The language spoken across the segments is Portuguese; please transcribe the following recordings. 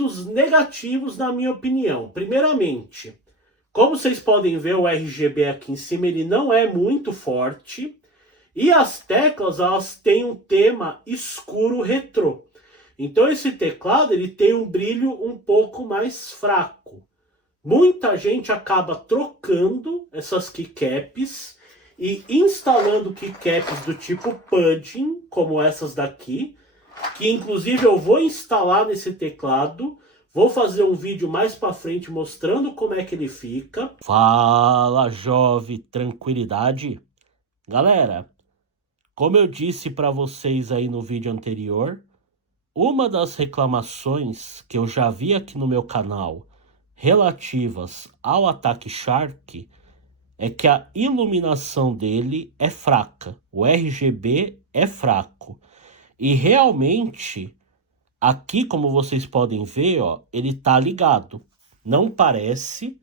pontos negativos, na minha opinião. Primeiramente, como vocês podem ver, o RGB aqui em cima ele não é muito forte. E as teclas, elas têm um tema escuro retrô. Então esse teclado ele tem um brilho um pouco mais fraco. Muita gente acaba trocando essas keycaps e instalando keycaps do tipo Pudding, como essas daqui, que inclusive eu vou instalar nesse teclado. Vou fazer um vídeo mais para frente mostrando como é que ele fica. Fala, jovem, tranquilidade. Galera, como eu disse para vocês aí no vídeo anterior, uma das reclamações que eu já vi aqui no meu canal relativas ao Attack Shark é que a iluminação dele é fraca, o RGB é fraco. E realmente, aqui como vocês podem ver, ó, ele tá ligado. Não parece,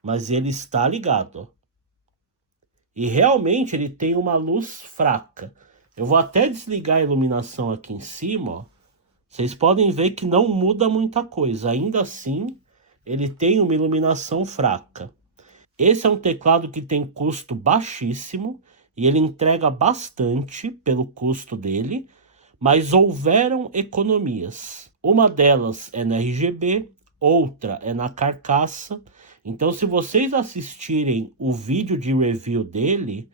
mas ele está ligado, ó. E realmente ele tem uma luz fraca. Eu vou até desligar a iluminação aqui em cima, ó. Vocês podem ver que não muda muita coisa. Ainda assim, ele tem uma iluminação fraca. Esse é um teclado que tem custo baixíssimo e ele entrega bastante pelo custo dele, mas houveram economias. Uma delas é na RGB, outra é na carcaça. Então, se vocês assistirem o vídeo de review dele,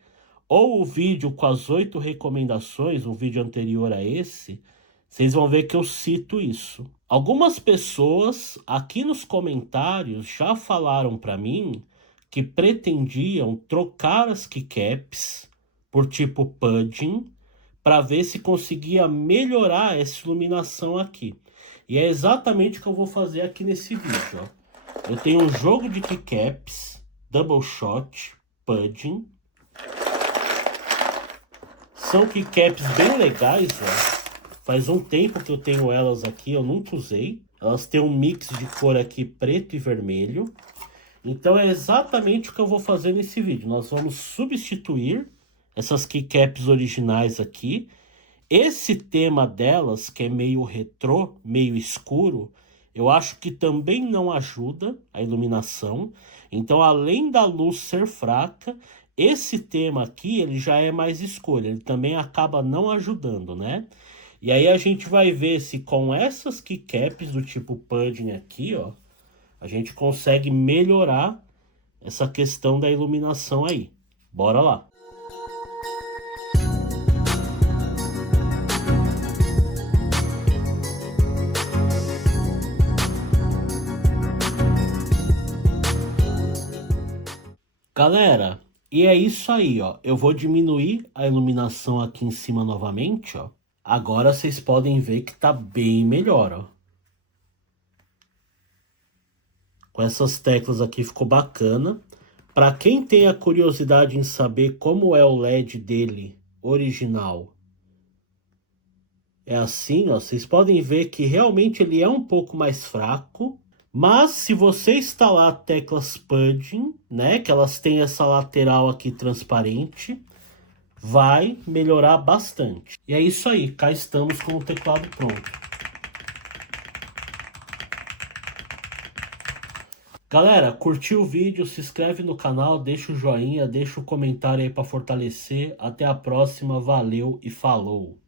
ou o vídeo com as 8 recomendações, um vídeo anterior a esse, vocês vão ver que eu cito isso. Algumas pessoas aqui nos comentários já falaram para mim que pretendiam trocar as keycaps por tipo Pudding para ver se conseguia melhorar essa iluminação aqui. E é exatamente o que eu vou fazer aqui nesse vídeo, ó. Eu tenho um jogo de keycaps, Double Shot, Pudding. São keycaps bem legais, ó. Faz um tempo que eu tenho elas aqui, eu nunca usei. Elas têm um mix de cor aqui preto e vermelho. Então é exatamente o que eu vou fazer nesse vídeo. Nós vamos substituir essas keycaps originais aqui. Esse tema delas, que é meio retrô, meio escuro, eu acho que também não ajuda a iluminação. Então, além da luz ser fraca, esse tema aqui, ele já é mais escuro. Ele também acaba não ajudando, né? E aí a gente vai ver se com essas keycaps do tipo Pudding aqui, ó, a gente consegue melhorar essa questão da iluminação aí. Bora lá! Galera, e é isso aí, ó. Eu vou diminuir a iluminação aqui em cima novamente, ó. Agora vocês podem ver que tá bem melhor, ó. Com essas teclas aqui ficou bacana. Para quem tem a curiosidade em saber como é o LED dele original, é assim, ó. Vocês podem ver que realmente ele é um pouco mais fraco. Mas se você instalar teclas Pudding, né, que elas têm essa lateral aqui transparente, vai melhorar bastante. E é isso aí, cá estamos com o teclado pronto. Galera, curtiu o vídeo, se inscreve no canal, deixa o joinha, deixa o comentário aí para fortalecer. Até a próxima, valeu e falou!